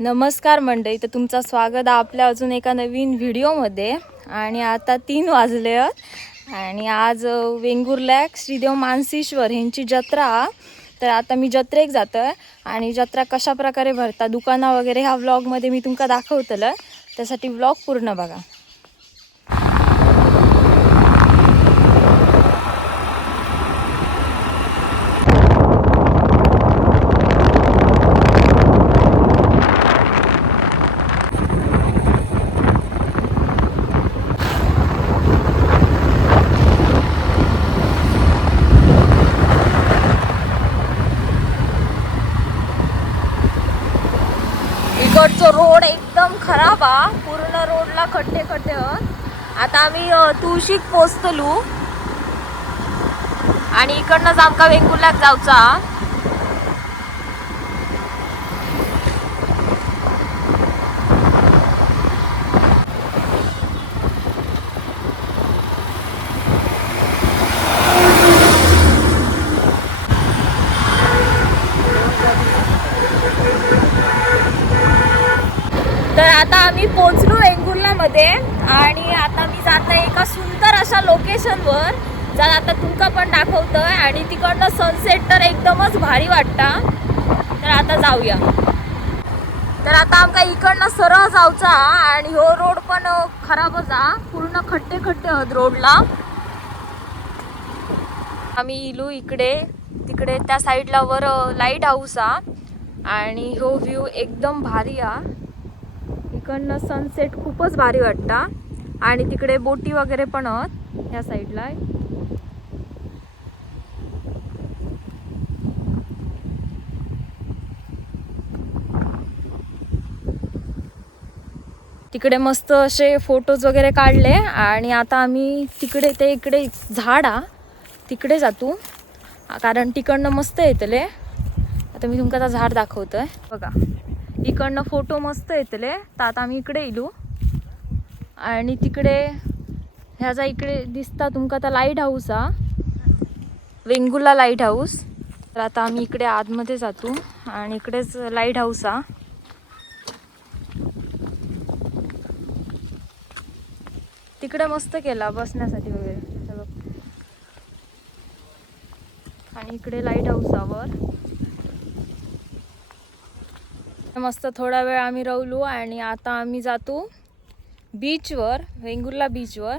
नमस्कार मंडळी, तर तुमचं स्वागत आहे आपल्या अजून एका नवीन व्हिडिओमध्ये. आणि आता 3 वाजले आणि आज वेंगुर्ला श्रीदेव मानसीश्वर यांची जत्रा. तर आता मी जत्रेक जातो आहे आणि जत्रा कशा प्रकारे भरता दुकानं वगैरे ह्या व्लॉगमध्ये मी तुमका दाखवतलं. त्यासाठी व्लॉग पूर्ण बघा. इकडचं रोड एकदम खराब आहे, पूर्ण रोडला खड्डे खड्डे आहेत. आता आम्ही तुळशीक पोचतलो आणि इकडनंच आमका वेंगुर्ल्याक जाऊचा. तर आता आम्ही पोचलो वेंगुर्ल्यामध्ये आणि आता मी जात आहे एका सुंदर अशा लोकेशनवर, ज्याला आता तुमका पण दाखवतोय. आणि तिकडनं सनसेट तर एकदमच भारी वाटता. तर आता जाऊया. तर आता आमका इकडनं सरळ जाऊचा आणि हो रोड पण खराबच आहे, पूर्ण खड्डे खड्डे आहेत रोडला. आम्ही इलू इकडे तिकडे त्या साईडला वर लाईट हाऊस आहे आणि हो व्ह्यू एकदम भारी आहे. इकडनं सनसेट खूपच भारी वाटता आणि तिकडे बोटी वगैरे पण आहेत या साईडला. तिकडे मस्त असे फोटोज वगैरे काढले आणि आता आम्ही तिकडे ते इकडे झाड आहे तिकडे जातो, कारण तिकडनं मस्त येतले. आता मी तुमका आता झाड दाखवतोय बघा. इकडनं फोटो मस्त येतले. तर आता आम्ही इकडे येलो आणि तिकडे ह्याचा इकडे दिसता तुमका आता लाईट हाऊस हा, वेंगुर्ला लाईट हाऊस. तर आता आम्ही इकडे आतमध्ये जातो आणि इकडेच लाईट हाऊस हा. तिकडे मस्त केला बसण्यासाठी वगैरे. आणि इकडे लाईट हाऊसावर मस्त थोडा वेळ आम्ही राहिलो आणि आता आम्ही जातो बीचवर, वेंगुर्ला बीचवर.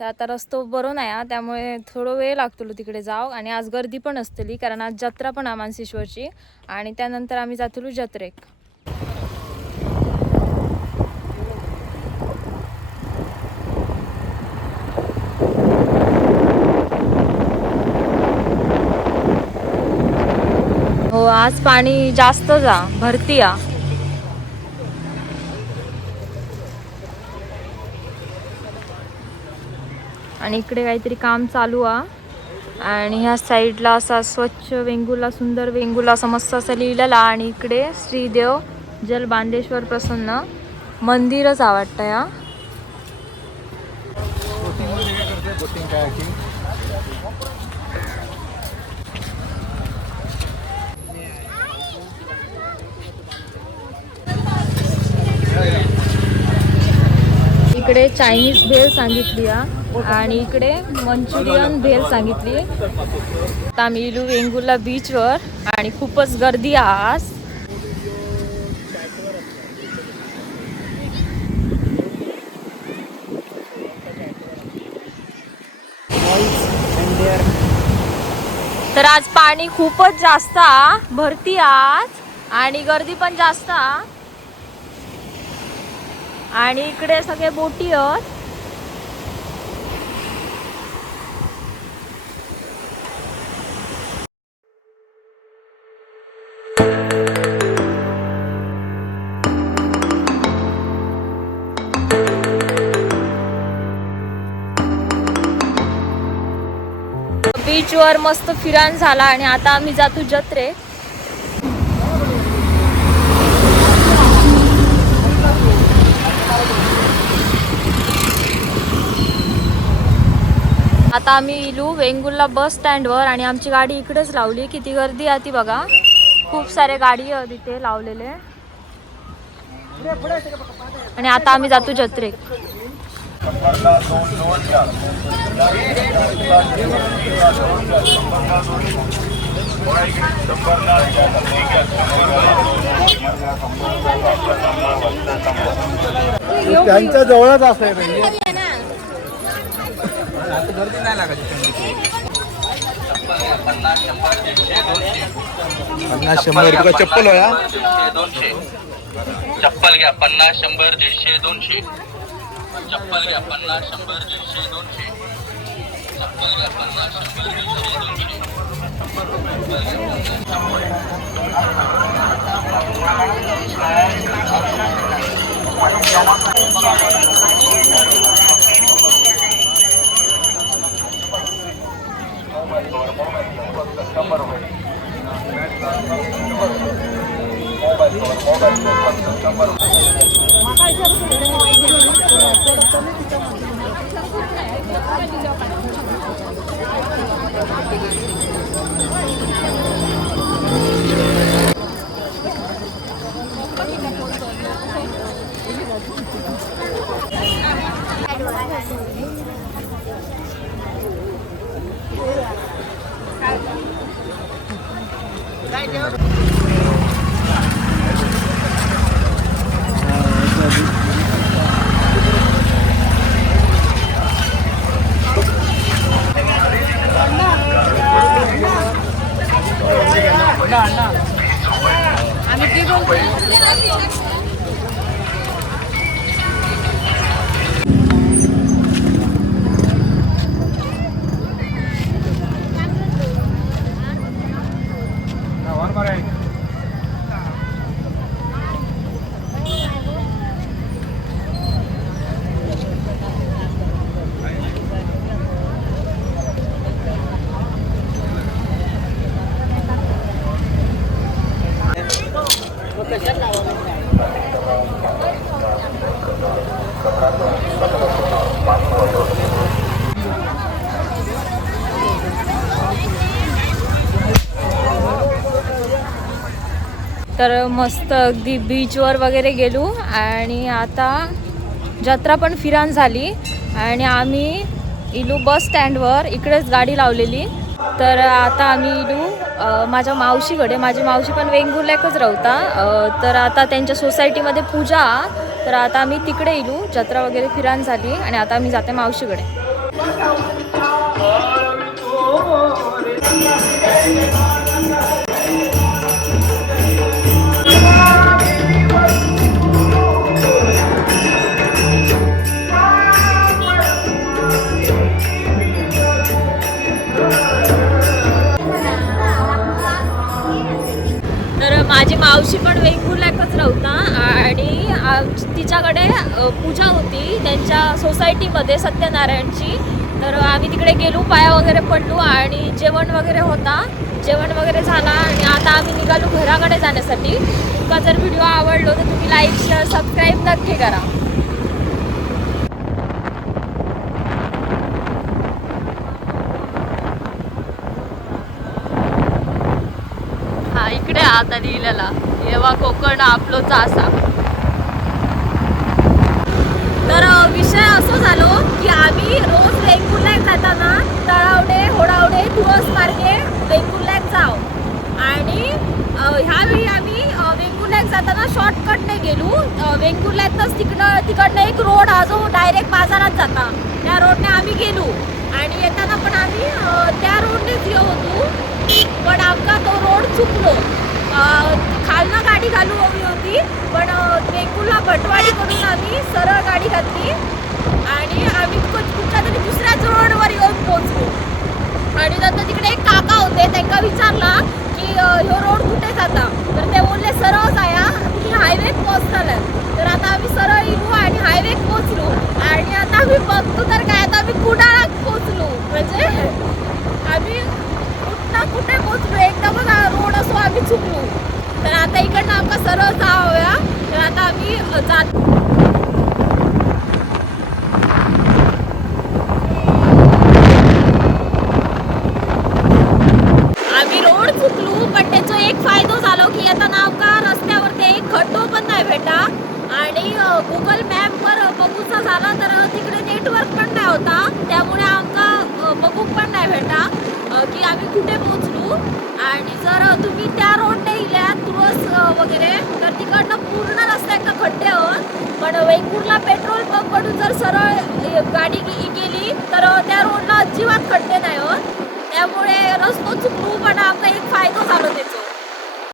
तर आता रस्तो बरो नाही त्यामुळे थोडं वेळ लागतो तिकडे जाऊ. आणि आज गर्दी पण असतली कारण आज जत्रा पण आहे मानसीश्वरची. आणि त्यानंतर आम्ही जातलो जत्रेक. हो, आज पाणी जास्त भरती आ. आणि इकडे काहीतरी काम चालू आहे आणि ह्या साईडला असा स्वच्छ वेंगुर्ला, सुंदर वेंगुर्ला असं मस्त असं लिहिलेला. आणि इकडे श्रीदेव जल बांदेश्वर प्रसन्न मंदिरच आवडतं या. इकडे चायनीज भेल सांगितली आणि इकडे मंचुरियन भेल सांगितली. आता आम्ही इलू वेंगुर्ला बीचवर आणि खूपच गर्दी आहे आज. तर आज पाणी खूपच जास्त भरती आज आणि गर्दी पण जास्त. आणि इकडे सगळे बोटी आहेत. बीचवर मस्त फिरान झाला आणि आता आम्ही जातो जत्रे. आता आम्ही इलू वेंगुर्ला बस स्टँडवर आणि आमची गाडी इकडेच लावली. किती गर्दी आहे ती बघा, खूप सारे गाडी तिथे लावलेले. आणि आता आम्ही जातो जत्रेक. त्यांच्या जवळच असं पन्नास 100 रुपये चप्पल हो. चप्पल घ्या 50 100 150 200. चप्पल घ्या 50 100 150 200. चप्पल घ्या 50 100 150 तर मस्त अगदी बीचवर वगैरे गेलो आणि आता जत्रा पण फिरान झाली आणि आम्ही इलू बस स्टँडवर इकडेच गाडी लावलेली. तर आता आम्ही इलू माझ्या मावशीकडे. माझी मावशी पण वेंगुर्ल्याकच राहता. तर आता त्यांच्या सोसायटीमध्ये पूजा. तर आता आम्ही तिकडे इलू. जत्रा वगैरे फिरान झाली आणि आता आम्ही जाते मावशीकडे. माझी मावशी पण वेंगुर्ल्याकच राहता आणि तिच्याकडे पूजा होती त्यांच्या सोसायटीमध्ये सत्यनारायणची. तर आम्ही तिकडे गेलो, पाया वगैरे पडलो आणि जेवण वगैरे होता. जेवण वगैरे झाला आणि आता आम्ही निघालो घराकडे जाण्यासाठी. तुमचा जर व्हिडिओ आवडलो तर तुम्ही लाईक शेअर सबस्क्राईब नक्की करा. इकडे आता लिहिलेला येवा कोकण आपलो चासा. तर विषय असो झालो की आम्ही रोज वेंगुर्ल्याक जाताना तळावडे होडावडे तुळस मार्गे वेंगुर्ल्याक जाव आणि ह्यावेळी आम्ही वेंगुर्ल्याक जाताना शॉर्टकटने गेलो. वेंगुर्ल्यातच तिकडनं एक रोड हा जो डायरेक्ट बाजारात जाता त्या रोडने आम्ही गेलो आणि येताना पण आम्ही त्या रोडनेच येऊ होतो. पण आमका तो रोड चुकलो. खालनं गाडी घालू हवी होती पण वेंगुर्ला भटवाडीकडून आम्ही सरळ गाडी घातली आणि आम्ही कुठच्या तरी दुसऱ्याच रोडवर येऊन पोहोचलो. आणि नंतर तिकडे एक काका होते, त्यांना विचारला की ह्यो रोड कुठे जाता. तर ते बोलले सरळ जाया, तुम्ही हायवेत पोहोचताल. तर आता आम्ही सरळ येऊ आणि हायवेत पोहोचलो आणि आता आम्ही बघतो तर काय आता आम्ही कुडाळात पोहोचलो. म्हणजे आम्ही कुठे पोहोचलो एकदा बघा रोड असो आम्ही चुकलो. तर आता इकडनं आमका सरळ जाऊया. तर आता आम्ही जात आम्ही रोड चुकलो पण त्याचा एक फायदा झालो की आता आमका रस्त्यावर आणि गुगल मॅपवर बघूचा झाला तर तिकडे नेटवर्क पण नाही होता, त्यामुळे आमका बघूक पण नाही भेटा की आम्ही कुठे पोहोचलो. आणि जर तुम्ही त्या रोडने गेल्यात तुळस वगैरे तर तिकडनं पूर्ण रस्ता एका खड्डे होत, पण वेंगुर्ला पेट्रोल पंपकडून जर सरळ गाडी गेली तर त्या रोडला अजिबात खड्डे नाही होत, त्यामुळे रस्तो चुकलो पण आमचा एक फायदा झाला त्याचा.